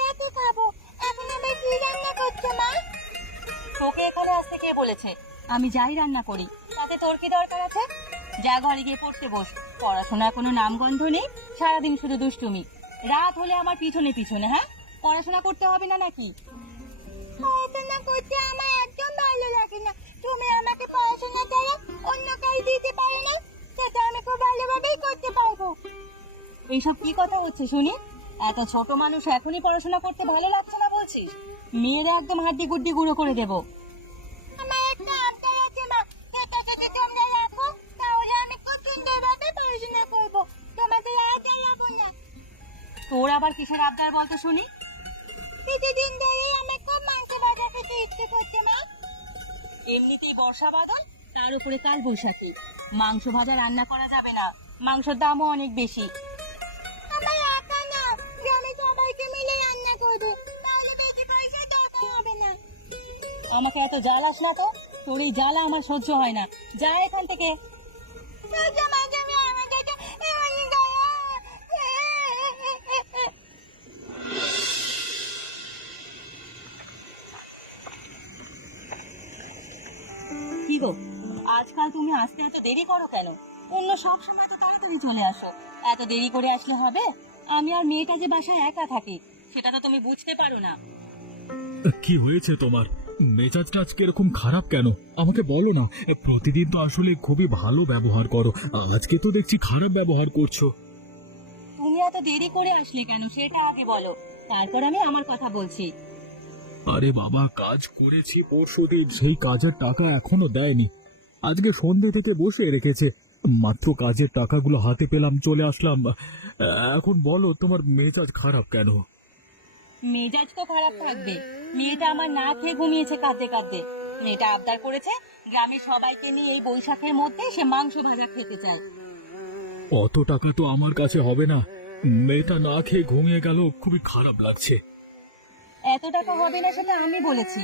রাতে খাবো। এখন আবার কি রান্না করছো মা? তোকে এখানে আসতে কে বলেছে? আমি যাই রান্না করি, তাতে তোর কি দরকার আছে? যা ঘরে গিয়ে পড়তে বস। পড়াশোনার কোনো নামগন্ধ নেই, সারাদিন শুধু দুষ্টুমি। রাত হলে আমার পিছনে পিছনে। হ্যাঁ, পড়াশোনা করতে হবে না নাকি? পড়াশোনা করতে আমার একদম ভালো লাগে না। তুমি আমাকে পড়াশোনা দ্বারা অন্য কাজ দিতে পারো না, সেটা আমি খুব ভালোভাবেই করতে পারবো। এইসব কি কথা হচ্ছে শুনি? এত ছোট মানুষ এখনই পড়াশোনা করতে ভালো লাগছে না বলছিস? মেয়েরা একদম হাড্ডি গুড্ডি গুঁড়ো করে দেবো। আমার একটা আবদার আছে মা, সেটা যদি তোমরা রাখো তাহলে আমি খুব সুন্দরভাবে পড়াশোনা করবো, তোমাদের আর জ্বালাবো না। তোর আবার কিসের আবদার বলতো শুনি? কিছুদিন ধরেই আমার খুব মাংস ভাজা খেতে ইচ্ছে করছে মা। এমনিতেই বর্ষা বাদল, তার উপরে কাল বৈশাখী। মাংস ভাজা রান্না করা যাবে না, মাংসের দামও অনেক বেশি। আমার একা না, গ্রামে সবাইকে মিলে রান্না করবে, তাহলে বেশি পয়সা দরকার হবে না। আমাকে এত জ্বালাস না তো, তোর এই জ্বালা আমার সহ্য হয় না। যা এখান থেকে। কি গো, আজকাল তুমি আসতে এত দেরি করো কেন? অন্য সব সময় তো তাড়াতাড়ি চলে আসো, এত দেরি করে আসলে হবে? আমি আর মেয়েটা যে বাসায় একা থাকি, সেটা তো তুমি বুঝতে পারো না। কি হয়েছে তোমার? মেজাজটা আজকে এরকম খারাপ কেন? আমাকে বলো না। প্রতিদিন তো আসলে খুবই ভালো ব্যবহার করো, আজকে তো দেখছি খারাপ ব্যবহার করছো। তুমি এত দেরি করে আসলে কেন সেটা আগে বলো, তারপর আমি আমার কথা বলছি। আরে বাবা, কাজ করেছি পরশুদিন, সেই কাজের টাকা এখনো দেয়নি। আজকে সন্ধ্যে থেকে বসে রেখেছে, মাত্র কাজের টাকাগুলো হাতে পেলাম, চলে আসলাম। এখন বলো তোমার মেজাজ খারাপ কেন? মেজাজ তো খারাপ থাকবে, মেয়েটা আমার না খেয়ে ঘুমিয়েছে কাঁদতে কাঁদতে। মেয়েটা আবদার করেছে গ্রামের সবাইকে নিয়ে এই বৈশাখের মধ্যে সে মাংস ভাজা খেতে চায়। অত টাকা তো আমার কাছে হবে না। মেয়েটা না খেয়ে ঘুমিয়ে গেল, খুবই খারাপ লাগছে। এত টাকা হবে না সেটা আমি বলেছি,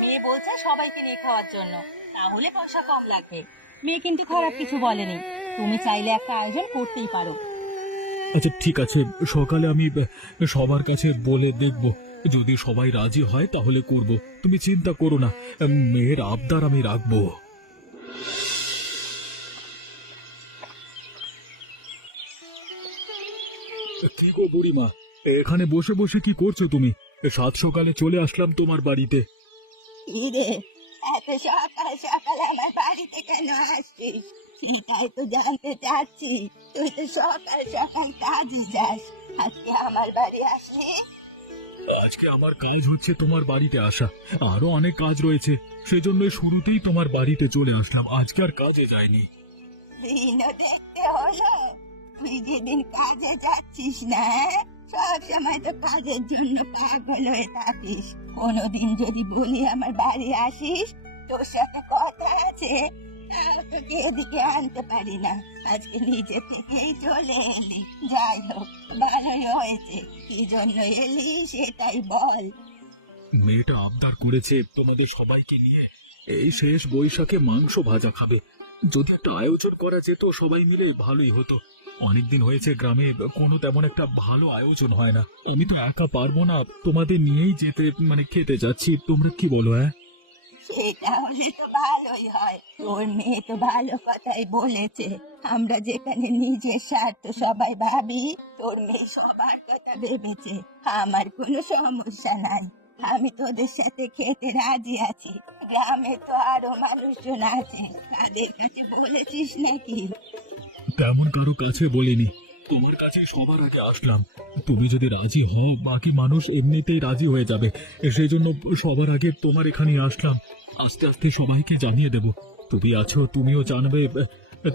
মেয়ে বলছে সবাইকে নিয়ে খাওয়ার জন্য, তাহলে পয়সা কম লাগবে। মেয়ে কিন্তু খারাপ কিছু বলেনি, তুমি চাইলে একটা আয়োজন করতেই পারো। আচ্ছা ঠিক আছে, সকালে আমি সবার কাছে বলে দেখব, যদি সবাই রাজি হয় তাহলে করব। তুমি চিন্তা করো না, মেয়ের আবদার আমি রাখবো। কি গো বুড়িমা, এখানে বসে বসে কি করছো তুমি? সাত সকালে চলে আসলাম তোমার বাড়িতে। রে, এত সকাল সকাল আমার বাড়িতে কেন আসছিস সেটাই তো জানতে চাচ্ছি। তুই তো সকাল সকাল কাজে যাস, আজকে আমার বাড়ি আসলি? আজকে আমার কাজ হচ্ছে তোমার বাড়িতে আসা, আরো অনেক কাজ রয়েছে, সেজন্য শুরুতেই তোমার বাড়িতে চলে আসলাম, আজকে আর কাজে যাইনি। দিনও দেখতে হলো, তুই যেদিন কাজে যাচ্ছিস না, সব সময় তো কাজের জন্য পাগল হয়ে থাকিস। কোনোদিন যদি বলি আমার বাড়ি আসিস, তোর সাথে কথা আছে, তাও তোকে এদিকে আনতে পারি না। আজকে নিজে থেকেই চলে এলি, যাই হোক ভালোই হয়েছে। কি জন্য এলি সেটাই বল। মেয়েটা আবদার করেছে তোমাদের সবাইকে নিয়ে এই শেষ বৈশাখে মাংস ভাজা খাবে। যদি একটা আয়োজন করা যেত সবাই মিলে, ভালোই হতো। অনেকদিন হয়েছে গ্রামে কোনো তেমন একটা ভালো আয়োজন হয় না। আমি তো একা পারবো না, তোমাদের নিয়েই যেতে খেতে যাচ্ছি, তোমরা কি বলো? হ্যাঁ, সেটা হলে তো ভালোই হয়, তোর মেয়ে তো ভালো কথাই বলেছে। আমরা যেখানে নিজের স্বার্থ সবাই ভাবি, তোর মেয়ে সবার কথা ভেবেছে। আমার কোনো সমস্যা নাই, আমি তোদের সাথে খেতে রাজি আছি। গ্রামে তো আরো মানুষজন আছে, তাদের কাছে বলেছিস নাকি? তেমন কারো কাছে বলিনি, তোমার কাছে সবার আগে আসলাম। তুমি যদি রাজি হও, বাকি মানুষ এমনিতেই রাজি হয়ে যাবে, সেই জন্য সবার আগে তোমার এখানে আসলাম। আস্তে আস্তে সবাইকে জানিয়ে দেব। তুমি আছো, তুমিও জানবে,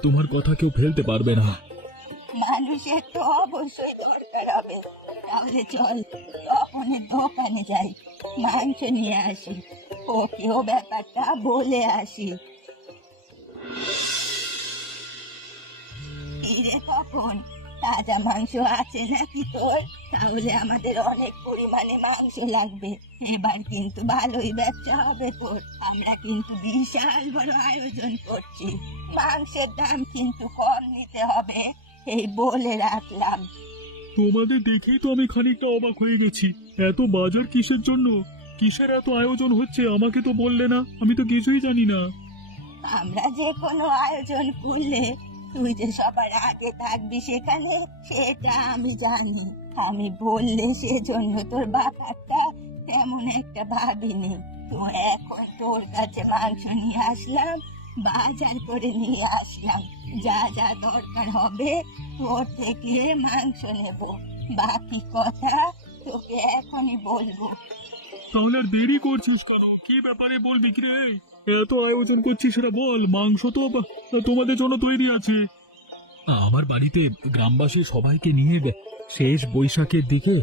তোমার কথা কেউ ফেলতে পারবে না। মানুষের তো অবশ্যই দরকার হবে, তাহলে চল তপনের দোকানে যাই, মাংস নিয়ে আসি, ওকেও ব্যাপারটা বলে আসি। কিরে তপন, তাজা মাংস আছে নাকি তোর? তাহলে আমাদের অনেক পরিমাণে মাংস লাগবে, এবার কিন্তু ভালোই ব্যবসা হবে তোর। আমরা কিন্তু বিশাল বড় আয়োজন করছি, মাংসের দাম কিন্তু কম নিতে হবে, এই বলে রাখলাম। তোমাদের দেখেই তো আমি খানিকটা অবাক হয়ে গেছি। এত বাজার কিসের জন্য? কিসের এত আয়োজন হচ্ছে? আমাকে তো বললে না, আমি তো কিছুই জানি না। আমরা যে কোনো আয়োজন করলে তুই যে সবার আগে থাকবি সেখানে, সেটা আমি জানি। আমি বললে সেজন্য তোর ব্যাপারটা তেমন একটা ভাবিনি। তো এখন তোর কাছে মাংস নিয়ে আসলাম, বাজার করে নিয়ে আসলাম। যা যা দরকার হবে তোর থেকে মাংস নেব, বাকি কথা তোকে এখনই বলবো। তাহলে আর দেরি করছিস কেন? কি ব্যাপারে বলবি কি রে? এত আয়োজন করছিস সেটা বল। মাংস তো তোমাদের জন্য তৈরি আছে। আমার বাড়িতে গ্রামবাসী সবাইকে নিয়ে শেষ বৈশাখের দিকে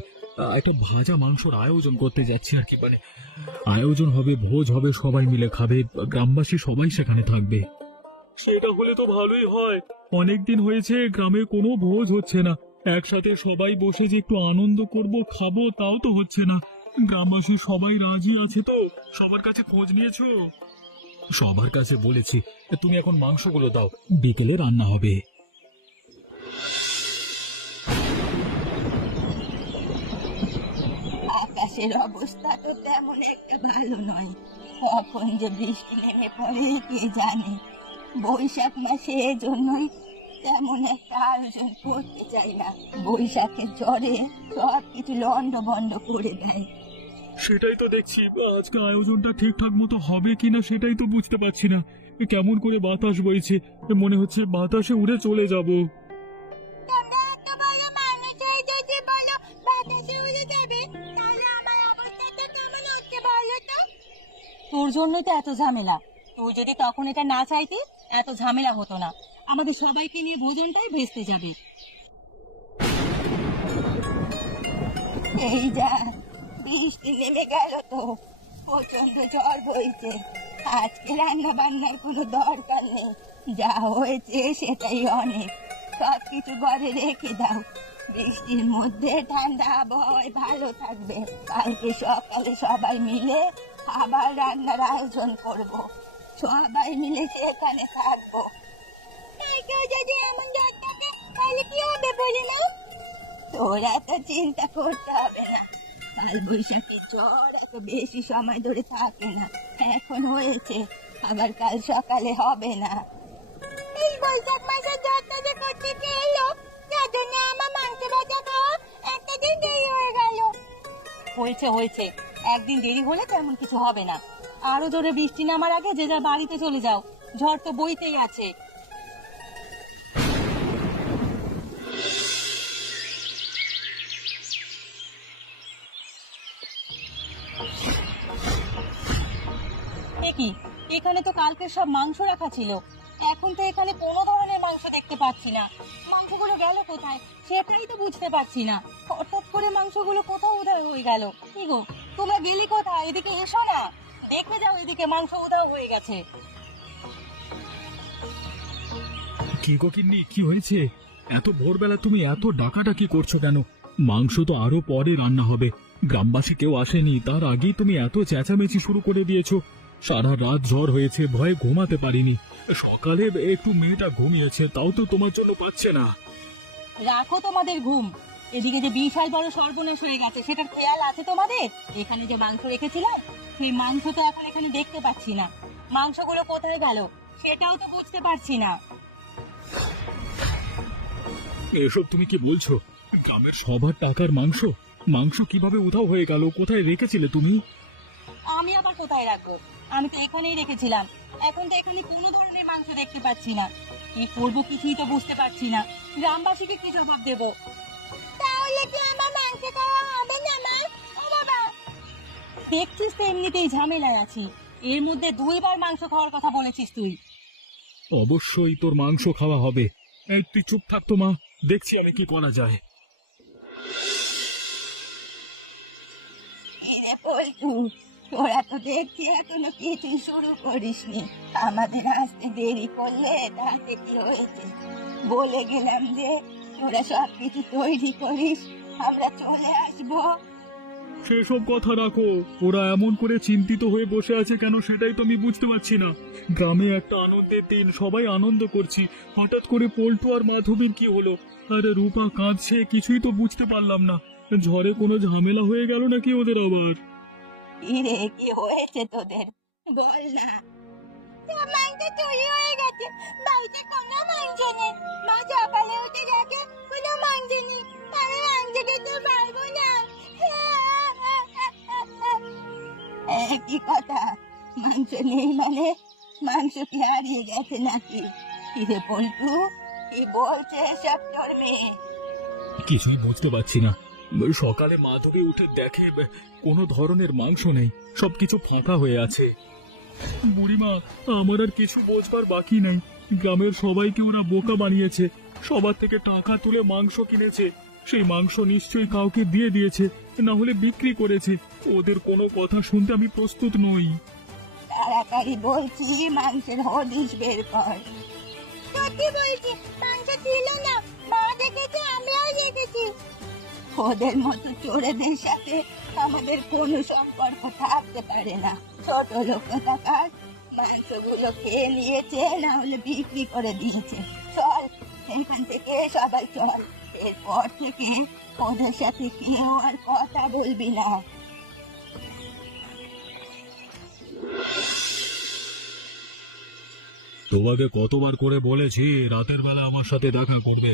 একটা ভাজা মাংসর আয়োজন করতে যাচ্ছি আর কি। মানে আয়োজন হবে, ভোজ হবে, সবাই মিলে খাবে, গ্রামবাসী সবাই সেখানে থাকবে। সেটা হলে তো ভালোই হয়। অনেকদিন হয়েছে গ্রামে কোনো ভোজ হচ্ছে না। একসাথে সবাই বসে যে একটু আনন্দ করব, খাবো, তাও তো হচ্ছে না। গ্রামবাসী সবাই রাজি আছে তো? সবার কাছে খোঁজ নিয়েছো? সবার কাছে বলেছি। তুমি এখন মাংসগুলো দাও, বিকেলে রান্না হবে। আকাশের অবস্থা তো তেমন একটা ভালো নয়, কখন যে বৃষ্টি নেমে পড়ে কে জানে। বৈশাখ মাসে এজন্যই তেমন একটা আয়োজন করতে চাই না। বৈশাখের জ্বরে সব কিছু লন্ড বন্ড করে দেয়। সেটাই তো দেখছি, আজকে আয়োজনটা ঠিকঠাক মতো হবে কিনা সেটাই তো বুঝতে পারছি না। কেমন করে বাতাস বইছে, মনে হচ্ছে বাতাসে উড়ে চলে যাব। তোর জন্যই তো এত ঝামেলা। তুই যদি তখন এটা না চাইতি, এত ঝামেলা হতো না। আমাদের সবাইকে নিয়ে ভোজনটাই ভেস্তে যাবে। এই যা, বৃষ্টি নেমে গেল তো, প্রচন্ড ঝড় বইছে। আজকে রান্না বান্নার কোনো দরকার নেই, যা হয়েছে সেটাই অনেক। সবকিছু ঘরে রেখে দাও, বৃষ্টির মধ্যে ঠান্ডা আবহাওয়ায় ভালো থাকবে। কালকে সকালে সবাই মিলে আবার রান্নার আয়োজন করব, সবাই মিলে সেখানে থাকবো। কেউ যদি এমন ঝড় থাকে তাহলে কি হবে বলে নাও? তোরা তো চিন্তা করতে হবে না, কাল বৈশাখের ঝড় এত বেশি সময় ধরে থাকে না। এখন হয়েছে, আবার কাল সকালে হবে না। এই বৈশাখ মাসের ঝড়টা যে করতে এলো, যার জন্য আমার মাংস ভাজা খাওয়া একটা দিন দেরি হয়ে গেল। হয়েছে হয়েছে, একদিন দেরি হলে তেমন কিছু হবে না। আরো জোরে বৃষ্টি নামার আগে যে যার বাড়িতে চলে যাও, ঝড় তো বইতেই আছে। কি, এখানে তো কালকে সব মাংস রাখা ছিল, এখন তো এখানে কোনো ধরনের মাংস দেখতে পাচ্ছি না। মাংসগুলো গেল কোথায় সেটাই তো বুঝতে পারছি না। হঠাৎ করে মাংসগুলো কোথাও উধাও হয়ে গেল। কি গো, তোমরা গেলে কোথায়? এদিকে এসো না, দেখে যাও, এদিকে মাংস উধাও হয়ে গেছে। কি গো গিন্নি, কি হয়েছে? এত ভোরবেলা তুমি এত ডাকাডাকি করছো কেন? মাংস তো আরো পরে রান্না হবে, গ্রামবাসী কেউ আসেনি, তার আগেই তুমি এত চেঁচামেচি শুরু করে দিয়েছো। সারা রাত ঝড় হয়েছে, ভয়ে ঘুমাতে পারিনি। সকালে একটু মেয়েটা ঘুমিয়েছে, তাও তো তোমার জন্য পাচ্ছে না। রাখো তোমাদের ঘুম, এদিকে যে বিশাল বড় সর্বনাশ হয়ে গেছে সেটার খেয়াল আছে তোমাদের? এখানে যে মাংস রেখেছিলাম সেই মাংস তো এখন এখানে দেখতে পাচ্ছি না। মাংসগুলো কোথায় গেল সেটাও তো বুঝতে পারছি না। এসব তুমি কি বলছো? গ্রামের সবার টাকার মাংস, মাংস কিভাবে উধাও হয়ে গেল? কোথায় রেখেছিলে তুমি? আমি আবার কোথায় রাখবো? আমি তো এখানেই রেখেছিলাম। এখন তো এখানে কোনো ধরনের মাংস দেখতে পাচ্ছি না। কি করবো কিছুই তো বুঝতে পারছি না। গ্রামবাসীকে কি জবাব দেবো? তাহলে কি আমার মাংস খাওয়া হবে না মা? ও বাবা, দেখছিস তো এমনিতেই ঝামেলায় আছি, এর মধ্যে 2 বার মাংস খাওয়ার কথা বলেছিস তুই। অবশ্যই তোর মাংস খাওয়া হবে। এই, তুই চুপ থাক তো মা, দেখছি আমি কি করা যায়। তোরা তো দেখছি এখনো কিছুই শুরু করিসনি। আমাদের আসতে দেরি করলে তাতে কি হয়েছে? বলে গেলাম যে তোরা সবকিছু তৈরি করিস, আমরা চলে আসবো। সেসব কথা রাখো, ওরা এমন করে চিন্তিত হয়ে বসে আছে কেন সেটাই তো আমি বুঝতে পারছি না। গ্রামে একটা আনন্দের দিন, সবাই আনন্দ করছি, হঠাৎ করে পল্টু আর মাধবীর কি হলো? আরে রূপা কাঁদছে, কিছুই তো বুঝতে পারলাম না। ঝড়ে কোনো ঝামেলা হয়ে গেল নাকি ওদের আবার? কিরে, কি হয়েছে তোদের? বল না। মাংস চুরি হয়ে গেছে, বাড়িতে কোনো মাংস নেই। মা সকালে উঠে দেখে কোনো মাংস নেই, আমি মাংস খেতে পারবো না। কি কথা, মাংস নেই মানে? মাংস কি হারিয়ে গেছে নাকি? কিরে পল্টু, কি বলছে সব তোর মেয়ে? কিছুই বুঝতে পারছি না। সকালে মাধবী উঠে দেখে কোনো ধরনের মাংস নেই, সবকিছু ফাঁকা হয়ে আছে। বুড়িমা, আমার আর কিছু বোঝবার বাকি নেই। গ্রামের সবাইকে ওরা বোকা বানিয়েছে, সবার থেকে টাকা তুলে মাংস কিনেছে। সেই মাংস নিশ্চয়ই কাউকে দিয়ে দিয়েছে, না হলে বিক্রি করেছে। ওদের কোনো কথা শুনতে আমি প্রস্তুত নই। তাড়াতাড়ি বলছি, মাংসের হদিশ বের কর। সত্যি বলছি, মাংস ছিল না, মা দেখেছে, আমরাও দেখেছি। ওদের মতো চোরেদের সাথে আমাদের কোনো সম্পর্ক থাকতে পারে না। ছোট লোক টাকার মাংসগুলো খেয়ে নিয়েছে, না হলে বিক্রি করে দিয়েছে। চল এখান থেকে, সবাই চল। এরপর থেকে ওদের সাথে কেউ আর কথা বলবি না। তোমাকে কতবার করে বলেছি রাতের বেলা আমার সাথে দেখা করবে,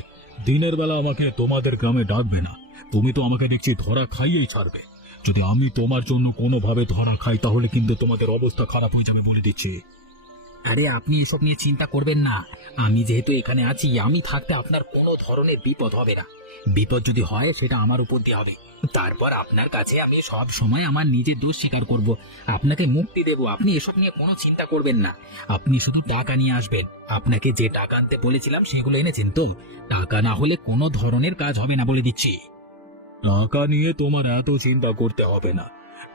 দিনের বেলা আমাকে তোমাদের গ্রামে ডাকবে না। তুমি তো আমাকে দেখছি ধরা খাইয়েই ছাড়বে। যদি আমি তোমার জন্য কোনোভাবে ধরা খাই তাহলে কিন্তু তোমাদের অবস্থা খারাপ হয়ে যাবে বলে দিচ্ছি। আরে আপনি এসব নিয়ে চিন্তা করবেন না। আমি যেহেতু এখানে আছি, আমি থাকতে আপনার কোনো ধরনের বিপদ হবে না। বিপদ যদি হয় সেটা আমার উপর দিয়ে হবে। তারপর আপনার কাছে আমি সব সময় আমার নিজের দোষ স্বীকার করব, আপনাকে মুক্তি দেব। আপনি এসব নিয়ে কোনো চিন্তা করবেন না। আপনি শুধু টাকা নিয়ে আসবেন। আপনাকে যে টাকা আনতে বলেছিলাম সেগুলো এনেছেন তো? টাকা না হলে কোনো ধরনের কাজ হবে না বলে দিচ্ছি। টাকা নিয়ে তোমার এত চিন্তা করতে হবে না।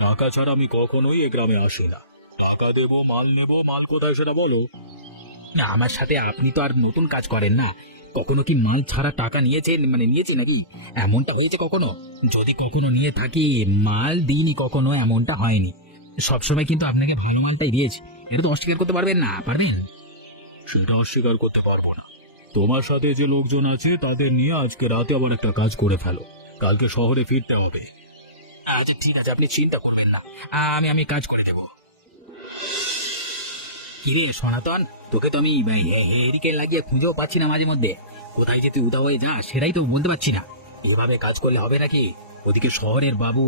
টাকা ছাড়া আমি কখনোই এ গ্রামে আসি না। টাকা দেবো, মাল নেবো, মাল কোথায় সেটা বলো। না, আমার সাথে আপনি তো আর নতুন কাজ করেন না। কখনো কি মাল ছাড়া টাকা নিয়েছেন, নিয়েছি নাকি? এমনটা হয়েছে কখনো? যদি কখনো নিয়ে থাকি, মাল দিইনি কখনো, এমনটা হয়নি। সবসময় কিন্তু আপনাকে ভালো মালটাই দিয়েছি। এটা তো অস্বীকার করতে পারবেন না, পারবেন? সেটা অস্বীকার করতে পারবো না। তোমার সাথে যে লোকজন আছে তাদের নিয়ে আজকে রাতে আবার একটা কাজ করে ফেলো, কালকে শহরে ফিরতে হবে। আচ্ছা ঠিক আছে, আপনি চিন্তা করবেন না, আমি কাজ করে দেবো। কিরে সনাতন, তোকে তো আমি এদিকে লাগিয়ে খুঁজেও পাচ্ছি না মাঝে মধ্যে। কোথায় যে তুই উদা হয়ে যা সেটাই তো বলতে পারছি না। এভাবে কাজ করলে হবে নাকি? ওদিকে শহরের বাবু,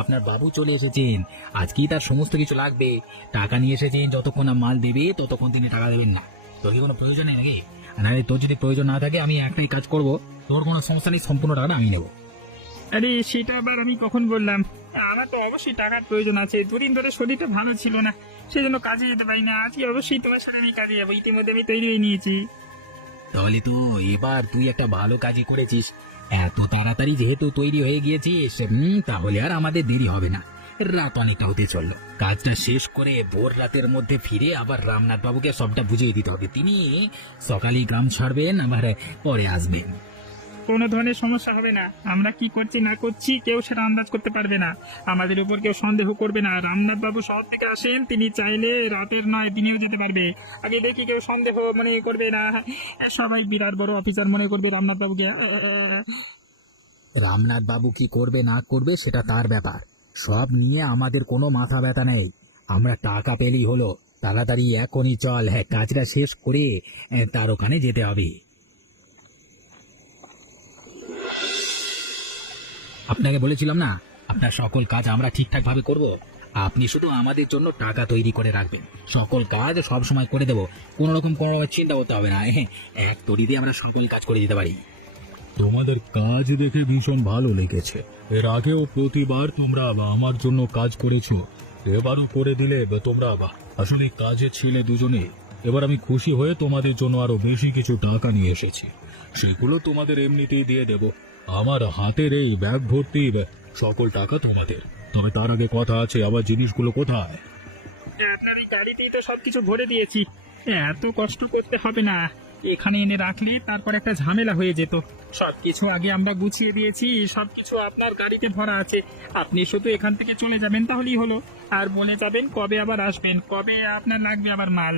আপনার বাবু চলে এসেছেন। আজকেই তার সমস্ত কিছু লাগবে। টাকা নিয়ে এসেছেন, যতক্ষণ না মাল দেবে ততক্ষণ তিনি টাকা দেবেন না। তোর কি কোনো প্রয়োজন নেই নাকি? নাহলে তোর যদি প্রয়োজন না থাকে, আমি একটাই কাজ করব, তোর কোনো সমস্যা নেই, সম্পূর্ণ টাকাটা আমি নেবো। আরে সেটা আবার আমি কখন বললাম? আমার তো অবশ্যই টাকার প্রয়োজন আছে। দুদিন ধরে শরীরটা ভালো ছিল না, সেই জন্য কাজে যেতে পারি না। আজকে অবশ্যই তোমার সাথে আমি কাজে যাবো। ইতিমধ্যে আমি তৈরি হয়ে নিয়েছি। তাহলে তো এবার তুই একটা ভালো কাজই করেছিস। এত তাড়াতাড়ি যেহেতু তৈরি হয়ে গিয়েছিস, তাহলে আর আমাদের দেরি হবে না। রাত অনেকটা হতে চললো। কাজটা শেষ করে ভোর রাতের মধ্যে ফিরে আবার রামনাথ বাবুকে সবটা বুঝিয়ে দিতে হবে। তিনি সকালেই গ্রাম ছাড়বেন, আবার পরে আসবেন। কোনো ধরনের সমস্যা হবে না। আমরা কি করছি না করছি কেউ সেটা আন্দাজ করতে পারবে না। আমাদের উপর কেউ সন্দেহ করবে না। রামনাথ বাবু শহর থেকে আসেন, তিনি চাইলে রাতের নয় দিনেও যেতে পারবে। আগে দেখি কেউ সন্দেহ মনে করবে না। সবাই বিরাট বড় অফিসার মনে করবে রামনাথ বাবুকে। রামনাথ বাবু কি করবে না করবে সেটা তার ব্যাপার। সব নিয়ে আমাদের কোনো মাথা ব্যথা নেই। আমরা টাকা পেলেই হলো। তাড়াতাড়ি এখনই চল, কাজটা শেষ করে তার ওখানে যেতে হবে। আপনাকে বলেছিলাম না, আপনার সকল কাজ আমরা ঠিকঠাক ভাবে করব। আপনি শুধু আমাদের জন্য টাকা তৈরি করে রাখবেন। সকল কাজ সব সময় করে দেব। কোন রকম চিন্তা করতে হবে না। এক তড়িতে আমরা সকল কাজ করে দিতে পারি। তোমাদের কাজ দেখে ভীষণ ভালো লেগেছে। এর আগেও প্রতিবার তোমরা আমার জন্য কাজ করেছো, এবারও করে দিলে তোমরা আসলে কাজে ছিলে দুজনে। এবার আমি খুশি হয়ে তোমাদের জন্য আরো বেশি কিছু টাকা নিয়ে এসেছি, সেগুলো তোমাদের এমনিতেই দিয়ে দেব। আমার হাতের এই ব্যাগ ভর্তি সকল টাকা তোমাদের। তবে তার আগে কথা আছে, আবার জিনিসগুলো কোথায়? আপনার এই গাড়িতেই তো সবকিছু ভরে দিয়েছি। এত কষ্ট করতে হবে না। এখানে এনে রাখলে তারপর একটা ঝামেলা হয়ে যেত। সবকিছু আগে আমরা গুছিয়ে দিয়েছি। সবকিছু আপনার গাড়িতে ভরা আছে। আপনি শুধু এখান থেকে চলে যাবেন, তাহলেই হলো। আর বলে যাবেন কবে আবার আসবেন, কবে আপনার লাগবে আবার মাল।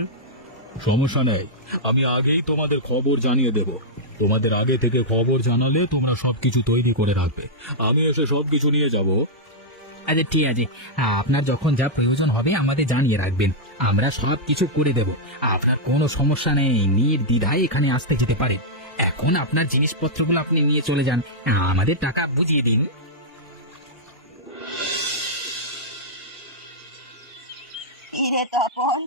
সমস্যা নেই, আমি আগেই তোমাদের খবর জানিয়ে দেব। তোমাদের আগে থেকে খবর জানালে তোমরা সবকিছু তৈরি করে রাখবে, আমি এসে সবকিছু নিয়ে যাব। আচ্ছা ঠিক আছে, আপনার যখন যা প্রয়োজন হবে আমাদের জানিয়ে রাখবেন, আমরা সব কিছু করে দেব। আপনার কোনো সমস্যা নেই, নির্দ্বিধায় এখানে আসতে যেতে পারেন। এখন আপনার জিনিসপত্রগুলো আপনি নিয়ে চলে যান, আমাদের টাকা বুঝিয়ে দিন। কিরে তপন,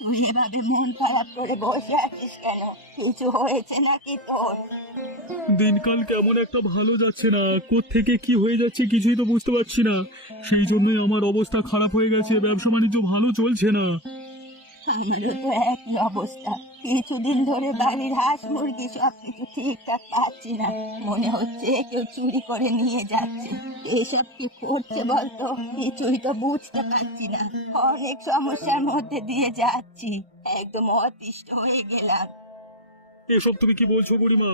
তুই এভাবে মন খারাপ করে বসে আছিস কেন? কিছু হয়েছে নাকি তোর? দিনকাল কেমন একটা ভালো যাচ্ছে না, কোত্থেকে কি হয়ে যাচ্ছে কিছুই তো বুঝতে পারছি না। সেই জন্যই আমার অবস্থা খারাপ হয়ে গেছে, ব্যবসা বাণিজ্য ভালো চলছে না। আমারও তো একই অবস্থা। কিছুদিন ধরে বাড়ির হাঁস মুরগি সবকিছু ঠিকঠাক পাচ্ছি না, মনে হচ্ছে কেউ চুরি করে নিয়ে যাচ্ছে। এসব কি করছে বলতো? কিছুই তো বুঝতে পারছি না, অনেক সমস্যার মধ্যে দিয়ে যাচ্ছি, একদম অতিষ্ঠ হয়ে গেলাম। এসব তুমি কি বলছো বুড়িমা?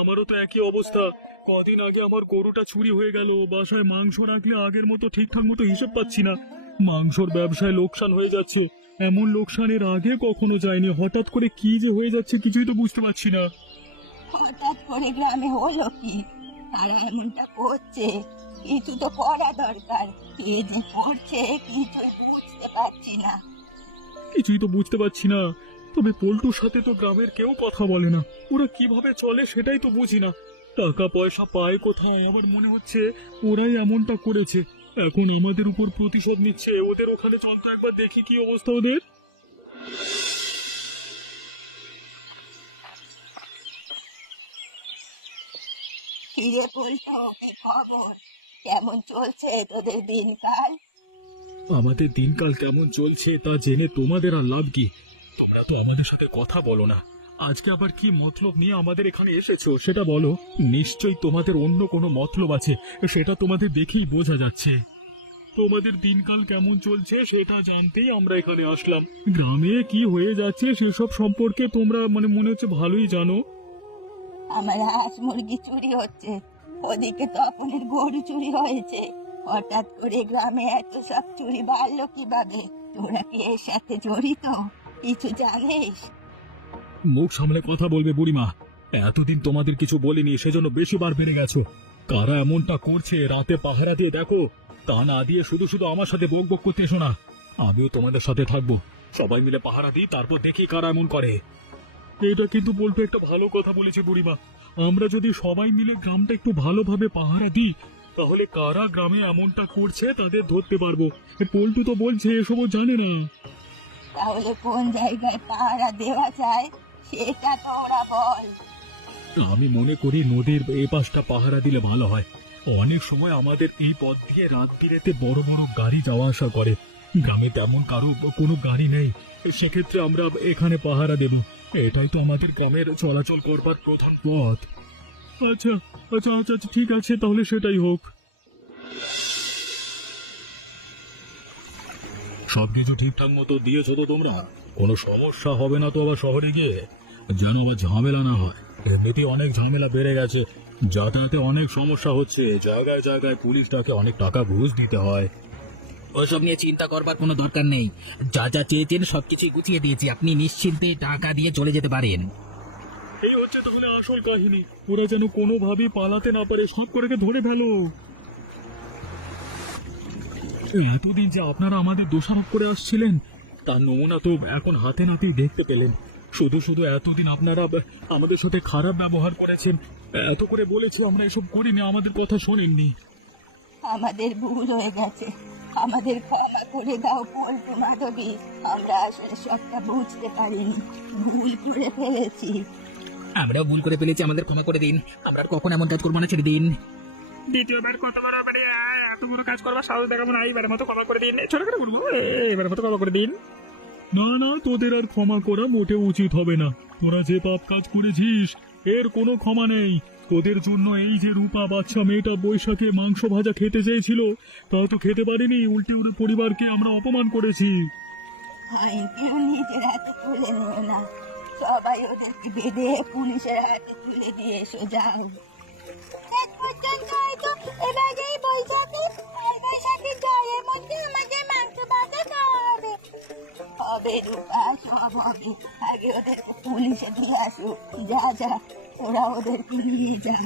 আমারও তো একই অবস্থা। কদিন আগে আমার গরুটা চুরি হয়ে গেল, বাসায় মাংস রাখলে আগের মতো ঠিকঠাক মতো হিসেব পাচ্ছি না, মাংসর ব্যবসায় লোকসান হয়ে যাচ্ছে। এমন লোকসানের আগে কখনো যায়নি, হঠাৎ করে কি যে হয়ে যাচ্ছে কিছুই তো বুঝতে পারছি না। হঠাৎ করে গ্রামে হলো কি? তারা এমনটা করছে, কিছু তো করা দরকার। কে যে করছে কিছুই বুঝতে পারছি না। কিছুই তো বুঝতে পারছি না। তবে পল্টুর সাথে তো গ্রামের কেউ কথা বলে না, ওরা কিভাবে চলে সেটাই তো বুঝি না। টাকা পয়সা পায় কোথায়? আমার মনে হচ্ছে ওরাই এমনটা করেছে, এখন আমাদের উপর প্রতিশোধ নিচ্ছে। ওদের ওখানে চল তো একবার দেখি কি অবস্থা ওদের। ফিরে বলতো, কি খবর? কেমন চলছে তোদের দিনকাল? আমাদের দিনকাল কেমন চলছে তা জেনে তোমাদের আর লাভ কি? তোমরা তো আমাদের সাথে কথা বলো না, আজকে আবার কি মতলব নিয়ে আমাদের এখানে এসেছো সেটা বলো। নিশ্চয়ই তোমাদের অন্য কোনো মতলব আছে, সেটা তোমাদের দেখেই বোঝা যাচ্ছে। তোমাদের দিনকাল কেমন চলছে সেটা জানতেই আমরা এখানে আসলাম। গ্রামে কি হয়ে যাচ্ছে সেসব সম্পর্কে তোমরা মনে হচ্ছে ভালোই জানো। আমার হাঁস মুরগি চুরি হচ্ছে, ওদিকে তপনের গরু চুরি হয়েছে। হঠাৎ করে গ্রামে এত সব চুরি বাড়লো কিভাবে? তোরা কি এর সাথে জড়িত? কিছু জানিস? মুখ সামলে কথা বলবে বুড়িমা, এতদিন তোমাদের কিছু বলিনি সেজন্য বেশি বার বেড়ে গেছো। কারা এমনটা করছে রাতে পাহারা দিয়ে দেখো, তা না দিয়ে শুধু শুধু আমার সাথে বক বক করতে এসো না। আমিও তোমাদের সাথে থাকবো, সবাই মিলে পাহারা দিই, তারপর দেখি কারা এমন করে। এটা কিন্তু বলতে একটা ভালো কথা বলেছে বুড়িমা, আমরা যদি সবাই মিলে গ্রামটা একটু ভালোভাবে পাহারা দিই তাহলে কারা গ্রামে এমনটা করছে তাদের ধরতে পারবো। পল্টু তো বলছে এসবও জানে না। তাহলে কোন জায়গায় পাহারা দেওয়া যায় সেটা তো ওরা বল। আমি মনে করি নদীর এ পাশটা পাহারা দিলে ভালো হয়। অনেক সময় আমাদের এই পথ দিয়ে রাত বিরেতে বড় বড় গাড়ি যাওয়া আসা করে, গ্রামে তেমন কারো কোনো গাড়ি নেই, সেক্ষেত্রে আমরা এখানে পাহারা দেব। এটাই তো আমাদের গ্রামের চলাচল করবার প্রধান পথ। আচ্ছা আচ্ছা আচ্ছা আচ্ছা, ঠিক আছে তাহলে সেটাই হোক। সবকিছু ঠিকঠাক মতো দিয়েছো তো তোমরা? কোনো সমস্যা হবে না তো আবার শহরে গিয়ে? যেন আবার ঝামেলা না হয়, এমনিতেই অনেক ঝামেলা বেড়ে গেছে, যাতায়াতে অনেক সমস্যা হচ্ছে, জায়গায় জায়গায় পুলিশটাকে অনেক টাকা ঘুষ দিতে হয়। ওসব নিয়ে চিন্তা করবার কোনো দরকার নেই, যা যা চেয়েছেন সবকিছুই গুছিয়ে দিয়েছি, আপনি নিশ্চিন্তে টাকা দিয়ে চলে যেতে পারেন। এই হচ্ছে তাহলে আসল কাহিনী, ওরা যেন কোনোভাবেই পালাতে না পারে, সব করে ধরে ফেলো। এতদিন যে আপনারা আমাদের দোষারোপ করে আসছিলেন তার নমুনা তো এখন হাতে নাতেই দেখতে পেলেন। শুধু শুধু এতদিন আপনারা আমাদের সাথে খারাপ ব্যবহার করেছেন, এত করে বলেছি আমরা এসব করিনি, আমাদের কথা শোনেননি। আমাদের ভুল হয়ে গেছে, আমাদের ক্ষমা করে দাও পল্টু মাধবী। আমরা আসলে সবটা বুঝতে পারিনি, ভুল করে ফেলেছি। আমরাও ভুল করে ফেলেছি, আমাদের ক্ষমা করে দিন, আমরা আর কখন এমন কাজ করবো না, ছেড়ে দিন। দ্বিতীয়বার কত বড় মানে এত বড় কাজ করবার সাহস দেখাবো না, এইবারের মতো ক্ষমা করে দিন। ছোট করে বলবো, এবারের মতো ক্ষমা করে দিন। না না, তোদের আর ক্ষমা করা মোটেও উচিত হবে না। তোরা যে পাপ কাজ করেছিস এর কোনো ক্ষমা নেই। তোদের জন্য এই যে রূপা বাচ্চা মেয়েটা বৈশাখে মাংস ভাজা খেতে চেয়েছিল তা তো খেতে পারিনি, উল্টে ওদের পরিবারকে আমরা অপমান করেছি। কেউ নিজের হাতে তুলে নিও না, সবাই ওদেরকে বেঁধে পুলিশের হাতে তুলে দিয়ে এসো, যাও। এক পর্যন্ত হয়তো এবার এই বৈশাখী আর বৈশাখীর জয়ের মধ্যে আমাদের মাংস ভাজা খাওয়া হবে। হবে রূপা, সব হবে, আগে ওদেরকে পুলিশে দিয়ে আসো, যা যা। তোরা ওদেরকে নিয়ে যা।